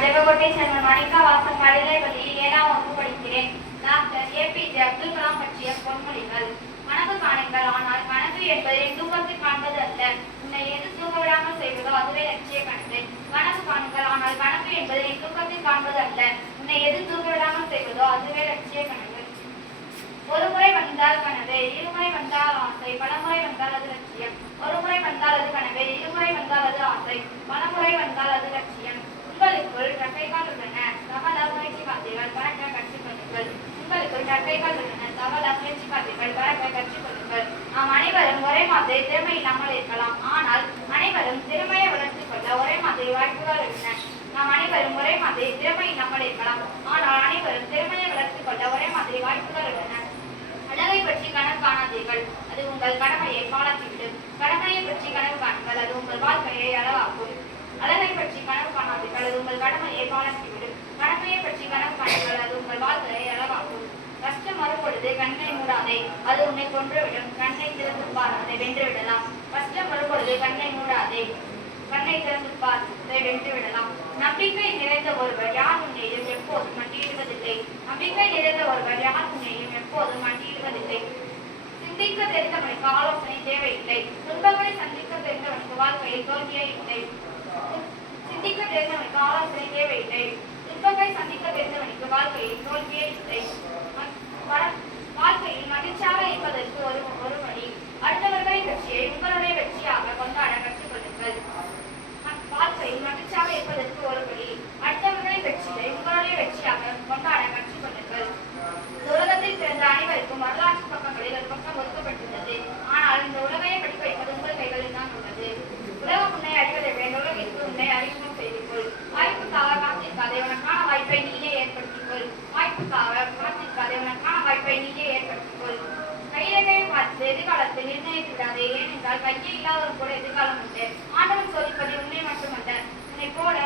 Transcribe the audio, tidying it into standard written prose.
நான் ஜெககோட்டை சேர்ந்த மணிகா வாசன் மனிதவழியில் 7ஆம் வகுப்பு படிக்கிறேன். டாக்டர் APJ அப்துல் கலாம் பற்றிய பொன்மொழிகள். கனவு காணுங்கள், ஆனால் கனவு என்பதை தூக்கத்தில் காண்பது அல்ல. உன்னை எது தூங்க விடாமல் செய்வதோ அதுவே லட்சிய கனவு. கனவு காணுங்கள், ஆனால் கனவு என்பதை தூக்கத்தில் காண்பது அல்ல. உன்னை எது தூங்க விடாமல் செய்வதோ அதுவே லட்சிய கனவு. ஒரு முறை வந்தால் கனவு, இருமுறை வந்தால் ஆசை, பலமுறை வந்தால் அது லட்சியம். ஒரு முறை வந்தால் அது கனவு, இருமுறை வந்தால் அது ஆசை, பலமுறை வந்தால் அது லட்சியம். உங்களுக்குள் ரெக்கைகள் உள்ளன, சகல முயற்சி காத்தீர்கள், பறக்க கற்றுக்கொள்ளுங்கள். உங்களுக்குள் ரெக்கைகள் உள்ளன, சகல முயற்சி காத்தீர்கள், பறக்க கற்றுக்கொள்ளுங்கள். நாம் அனைவரும் ஒரே மாதிரி திறமை இல்லாமல் இருக்கலாம், ஆனால் அனைவரும் திறமையை வளர்த்துக் கொள்ள ஒரே மாதிரி வாய்ப்புகள் உள்ளன. நாம் அனைவரும் ஒரே மாதிரி திறமை இல்லாமல் இருக்கலாம், ஆனால் அனைவரும் திறமையை வளர்த்துக் கொள்ள ஒரே மாதிரி வாய்ப்புகள் உள்ளன. அழகை பற்றி கனவு காணாதீர்கள், அது உங்கள் கடமையை பாழாக்கிவிடும். கடமையை பற்றி கனவு காணுங்கள், அது உங்கள் வாழ்க்கையை அழகாக்கும். அழகை பற்றி கனவு காணாதீர்கள், அது உங்கள் கடமையை பாழாக்கிவிடும். கடமையை பற்றி கனவு காணுங்கள், அது உங்கள் வாழ்க்கையை அழகாக்கும். கஷ்டம் வரும்பொழுது கண்ணை மூடாதே, அது உன்னை கொன்றுவிடும். கண்ணை திறந்து பார், அதை வென்று விடலாம். கஷ்டம் வரும்பொழுது கண்ணை மூடாதே, கண்ணை திறந்து பார், அதை வென்று விடலாம். நம்பிக்கை நிறைந்த ஒருவர் யார் உன்னையும் எப்போதும் மண்டியிடுவதில்லை. நம்பிக்கை நிறைந்த ஒருவர் யார் உன்னையும் எப்போதும் மண்டியிடுவதில்லை. சிந்திக்க தெரிந்தவனுக்கு ஆலோசனை தேவையில்லை. துன்பங்களை சந்திக்க தெரிந்தவனுக்கு வாழ்க்கையில் தோல்வியே இல்லை. சிந்திக்க தெரிந்தவனுக்கு ஆலோசனை தேவையில்லை. துன்பங்களை சந்திக்க தெரிந்தவனுக்கு வாழ்க்கையில் தோல்வியே இல்லை. வாழ்க்கையில் மகிழ்ச்சியாக இருப்பதற்கு ஒரு வழி, அடுத்தவர்களின் வெற்றியை உங்களுடைய வெற்றியாக கொண்டாட கற்றுக்கொள்ளுங்கள். வாழ்க்கையில் மகிழ்ச்சியாக இருப்பதற்கு ஒரு வழி, அடுத்தவர்களின் வெற்றியை உங்களுடைய வெற்றியாக கொண்டாட கற்றுக்கொள்ளுங்கள். உலகத்தில் பிறந்த அனைவருக்கும் வரலாற்று பக்கங்களில் ஒரு பக்கம் ஒதுக்கப்பட்டுள்ளது. ஆனால் இந்த உலகையை படிக்க வைப்பது உங்கள் கைகளில் தான் உள்ளது. உலகம் உன்னை அறிவதை வேண்ட உலகிற்கு உன்னை அறிமுகம் செய்துகொள். வாய்ப்புக்காக காத்திருக்காதே, உனக்கான வாய்ப்பை நீயே ஏற்படுத்திக்கொள். வாய்ப்புக்காக காத்திருக்காதே, உனக்கான வாய்ப்பை நீயே ஏற்படுத்திக்கொள். கைரேகையை பார்த்து எதிர்காலத்தை நிர்ணயித்து விடாதே, ஏனென்றால் கையே இல்லாதவர் கூட எதிர்காலம் உண்டு. ஆண்டவன் சோதிப்பது உன்னை மட்டுமல்ல, உன்னை போல